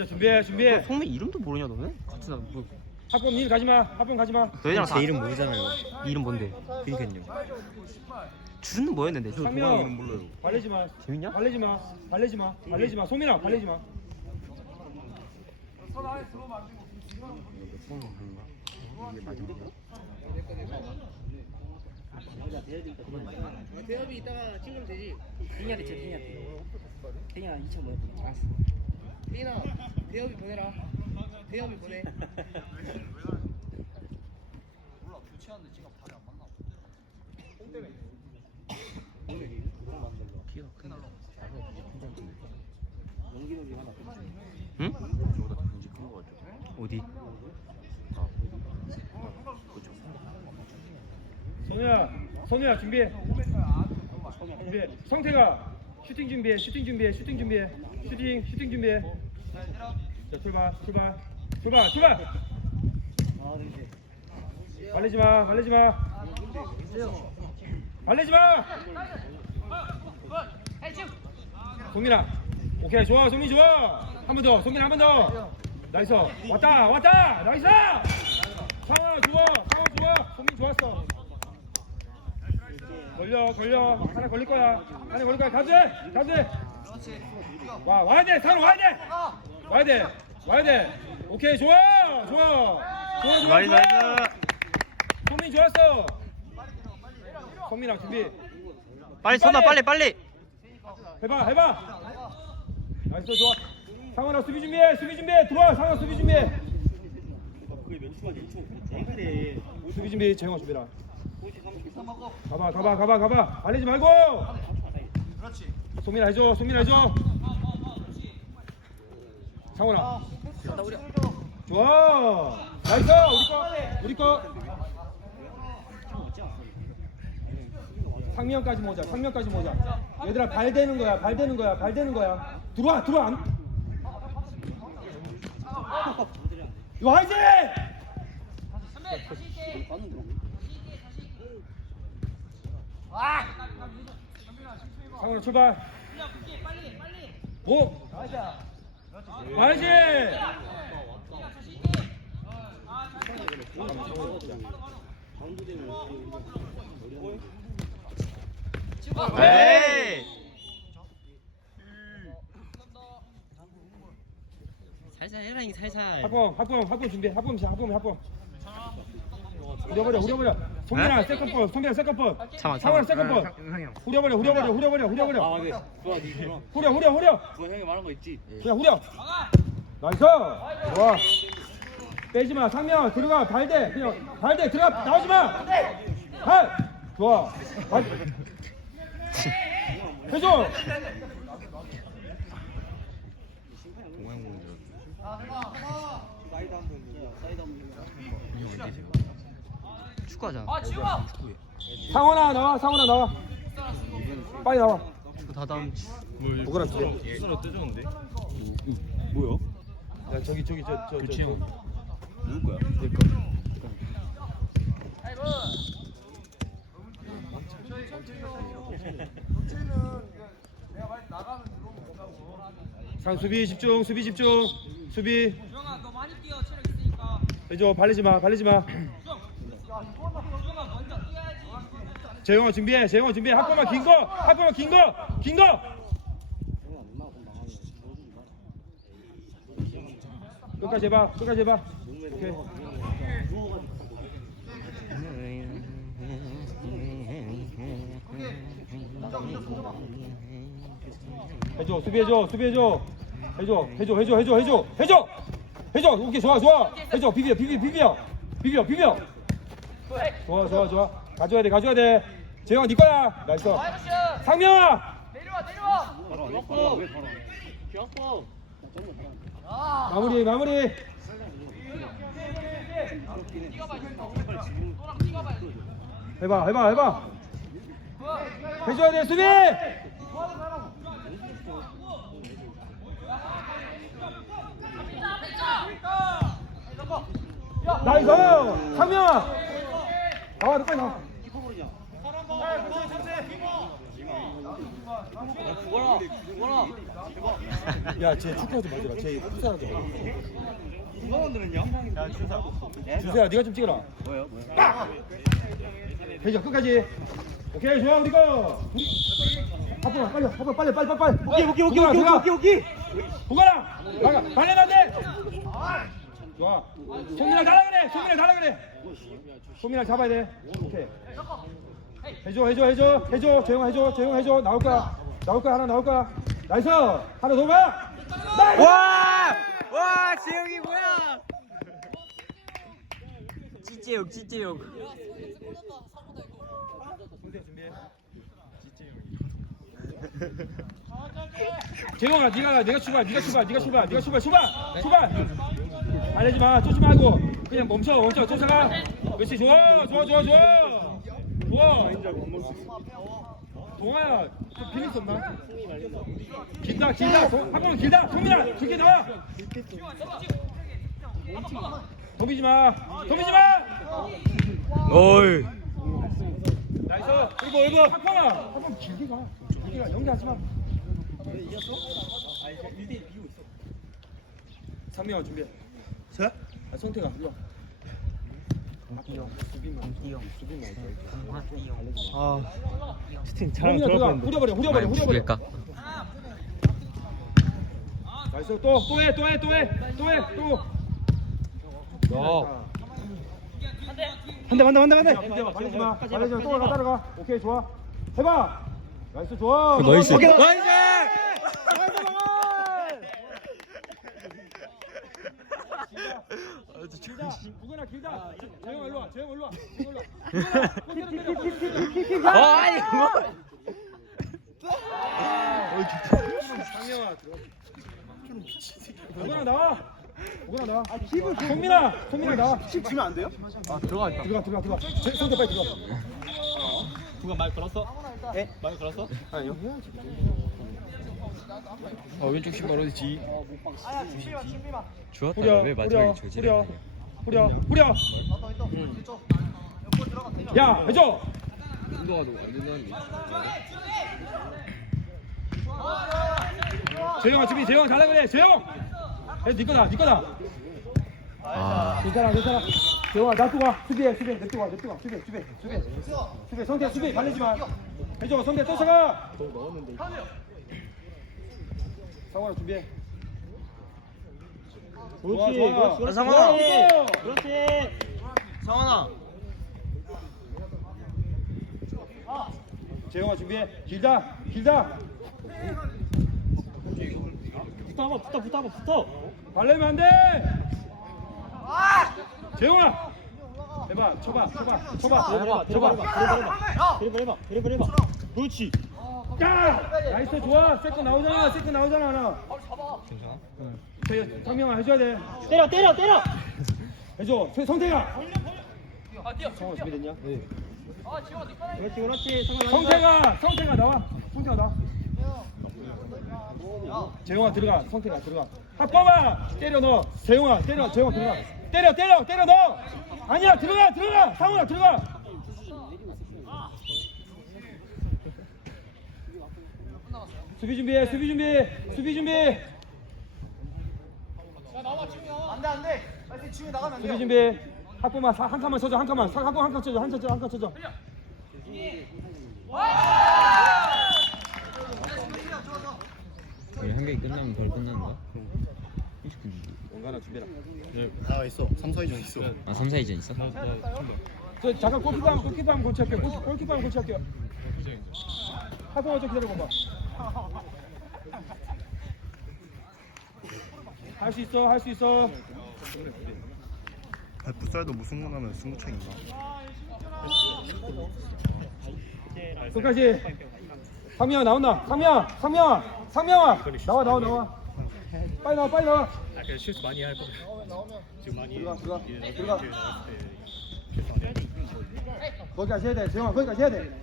진짜 준비해 준비해 성민 이름도 모르냐 너네? 같은 나 뭐, 학범 일 가지마 학범 가지마 너희랑 제 이름 모르잖아요. 네 이름 뭔데? 그니까요. 주는 뭐였는데? 저 상명. 동아 이름 몰라요. 발레지마 재밌냐? 발레지마 발레지마 발레지마 소민아 발레지마 대엽이 이따가 찍으면 되지. 쳐 태희한테 태희야 2천 뭐 알았어 민아 대협이 보내라. 대협이 보내. 몰라 교체하는데 지금 발이 안 맞나 키가 큰데. 응? 저보다 굉장히 큰거 같죠 어디? 아, 그쵸 선우야 선우야 준비해. 준비해. 성태가 슈팅 준비해 슈팅 준비해 슈팅 준비해. 슈팅 슈팅 준비해. 자 출발 출발 출발 출발! 발레지마 발레지마. 발레지마! 송민아 오케이 좋아 송민 좋아. 한 번 더 송민 한 번 더. 나이스. 왔다 왔다! 나이스! 상아 좋아 상아 좋아 송민 좋았어. 걸려 걸려. 하나 걸릴 거야. 하나 걸릴 거야. 돼 가도 돼와 와야 돼. 상아 와야 돼. 와야 돼 와야 돼. 오케이 좋아 좋아. 좋아 좋아 나이스 좋아. 나이스. 송민 좋았어. 송민아 준비. 빨리 손아 빨리. 빨리 해봐 해봐. 나이스 좋아. 상원아 수비 준비해 수비 준비해. 들어와 상원 수비 준비해. 수비 준비 재영아 준비라. 가봐 가봐 가봐 가봐. 발리지 말고. 소민아 해줘 소민아 해줘 상원아. 좋아 나이스. 우리 거 우리 거. 상면까지 모자 상면까지 모자. 얘들아 발 대는 거야 발 대는 거야 발 대는 거야. 들어와 들어와. 안- 이거 화이팅! 상원아 출발. 오 화이팅 에이 살살 해라 이 살살 합범 합범 합범 준비 합범 시 합범 합범 후려버려 후려버려. 송민아 네? 세컨볼 송민아 상원아 잠깐만 세컨볼. 상이 형. 후려버려 후려버려 후려버려 후려버려. 아 네. 좋아 니 후려 후려 후려. 그거 형이 말한 거 있지. 그냥 후려. 나이스. 좋아. 빼지마. 상명 들어가. 발대. 그냥 발대. 들어가. 나오지마. 발. 좋아. 발. 해줘 축구하자. 상원아 나와 상원아 나와. 빨리 나와. 축구 다 다음 주 뭐가라 두 수선을 떼줬는데? 뭐야? 야 저기 저기 저저 교체용. 누구 거야? 상 수비 집중 수비 집중 수비. 해줘 발리지 마 발리지 마 재영아 준비해 재영아 준비해. 한 번만 긴거한 번만 긴거긴거. 끝까지 해봐 끝까지 해봐. 오케이. 해줘 수비해줘 수비해줘. 해줘 해줘 해줘 해줘 해줘 해줘. 해줘 오케이 좋아 좋아. 해줘 비벼 비벼 비벼 비벼. 비벼 좋아 좋아 좋아 가져야 돼 가져야 돼. 재영아 네 거야. 나이스. 상명아. 마무리 마무리. 해봐 해봐 해봐. 해줘야 돼 수비! 나이스! 상명아 나와 너 빨리 나와 죽어라 죽어라. 야쟤 축구 좀 봐줘라 쟤 풋살 좀야 준사. 주세야 네가 좀 찍어라. 뭐요? 해줘 끝까지. 오케이 좋아 우리 거. 앞으로 빨리 앞으로 빨리 빨리 빨리 빨리. 오케이 오케이 오케이 오케이 오케이 오케이 부가라 나가 발레 안돼 좋아. 송민아 달라 그래 송민아 달라 그래. 송민아 잡아야 돼. 오케이. 해줘 해줘 해줘 해줘. 재용 해줘 재용 해줘. 나올 거야 나올 거야 하나 나올 거야. 나이스! 하나 더 가. 나이스! 와! 와, 재영이 뭐야? 찌찌용, 찌찌용. 재용아 네가 내가 출발 네가 출발 네가 출발 네가 출발 출발! 출발! 달리지 마 쫓지 말고. 그냥 멈춰 멈춰 쫓아가. 그렇지 좋아 좋아 좋아 좋아. 좋아. 동아야 좀 비밀 없나 길다 길다 동- 한 번은 길다 동민아 길게 나와 도비지 마 도비지 마 어이. 나이스 일보 일보 한번아 한번 길게 가 길게 가 연기하지 마 상명아 준비해 자? 아 성태가 일로 와 아, 스팅 잘하면 들어가 후려버려 후려버려 많이 후려버려. 죽일까? 나이스. 또또 해 또 해 또 해 또해또. 한대 한대 한대 한대. 발리지 마 발리지 마 따라가 따라가. 오케이 좋아. 해봐. 나이스 좋아. 나이스. 오케이. 나이스! 길다. 구근아 길다. 재영 일로 와 재영 일로 와. 재영 일로 와. 어, 아니, 뭐. 상명아 구근아 나와. 구근아 나와. 송민아 송민아 나와. 칩 주면 안 돼요? 아 들어가 들어가 들어가 들어가. 제- 성대 빨리 들어가. 누가 말 걸었어? 네? 말 걸었어? 아니요 아 왼쪽 신발 어디지? 좋았다. 후려 왜 마지막에 저지를 후려 후려 후려. 야 해줘. 운동화도 안 된다는데 재영아 준비 재영 잘하 그래. 재영. 해 니꺼다 니꺼다. 아, 괜찮아 괜찮아. 재영아 놔두고 가 수비해 수비해. 냅두고 가 냅두고 가 수비해 수비해 수비해. 수비해. 성대 수비 발리지 마. 해줘 성대 쫓아가 상원아 준비해. 좋아 좋아. 그렇지, 상원아. 그렇지. 성원아. 재영아 준비해. 길다 길다. 붙어봐 붙어 붙어봐 붙어. 발레면 안 돼. 재영아. 해봐 쳐봐 쳐봐 쳐봐. 해봐 쳐봐 해봐 해봐 해봐 해봐 해봐. 그렇지 야! 나이스 좋아. 세컨 나오잖아 세컨 나오잖아 하나. 괜찮아? 상명아 해줘야 돼. 때려 때려 때려! 해줘. 세- 성태가. 성아 준비됐냐? 네 그렇지 그렇지. 성공 성태가 성태가 나와. 성태가 나와. 재영아 들어가. 성태가 들어가. 학범아 때려 넣어. 재영아 때려 재영아 들어가. 때려 때려 때려 넣어. 아니야 들어가 들어가. 상훈아 들어가 수비 준비해 수비 준비 수비 준비 수비 준비 학범아 사- 한 칸만 쳐줘 한 칸만 한 칸만 한칸 쳐줘 한 칸 쳐줘 한 칸 쳐줘 우리 한 경기 끝나면 바로 끝나는 거야? 원가나 준비해라 아 있어 3, 4위 전 있어 아, 3, 4이전 있어? 저 잠깐 골키퍼 한번 골키퍼 한번 고치할게요. 골- 골키퍼 한번 고치할게요. 하고 좀 기다려봐. 할 수 있어, 할 수 있어. 아, 풋살도 무슨 거 하면 승부차인가 끝까지. 상명아 나온다. 상명아, 상명아, 상명아. 나와, 나와, 나와. 빨리 나와, 빨리 나와. 실수 많이 할 거야 지금 많이 들어가, 들어가, 들어가. 거기까지 해야 돼. 재영아, 거기까지 해야 돼.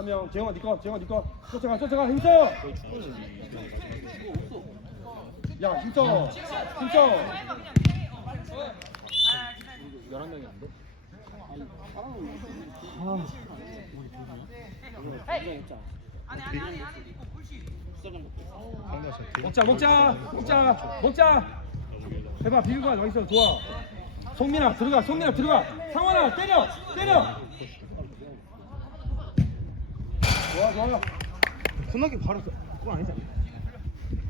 한 명, 재영아, 니 거, 재영아, 니 거. 쫓아가, 쫓아가, 힘써. 야, 힘써, 힘써. 11명이 안 돼? 먹자 먹자 먹자 먹자 해봐 비비고 가 나있어 좋아 송민아 들어가 송민아 들어가 상원아 때려 때려 좋아 좋아 손나게 바로 그건 아니잖아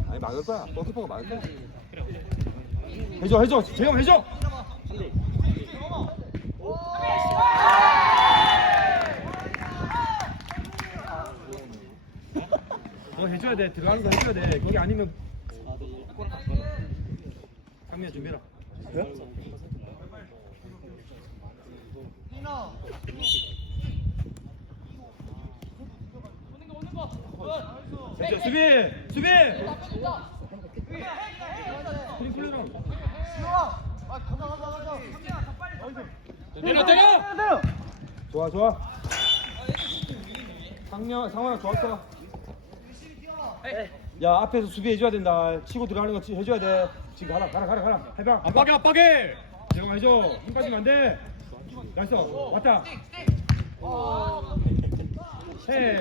아니 막을 거야 골키퍼가 막을 거야 해줘 해줘 재영 해줘 너 해줘야 돼 들어가는 거 해줘야 돼 거기 아니면 상미야 준비해라 진 짜 수비 수비. 스크린 플레이랑 때려 때려. 좋아 좋아. 상명 상원아 좋았어. 야 앞에서 수비해줘야 된다. 치고 들어가는 거 치- 해줘야 돼. 지금 가라 가라 가라 가라. 해봐. 압박해 압박해 제가 해줘 힘 빠지면 안 돼. 나이스. 왔다. 해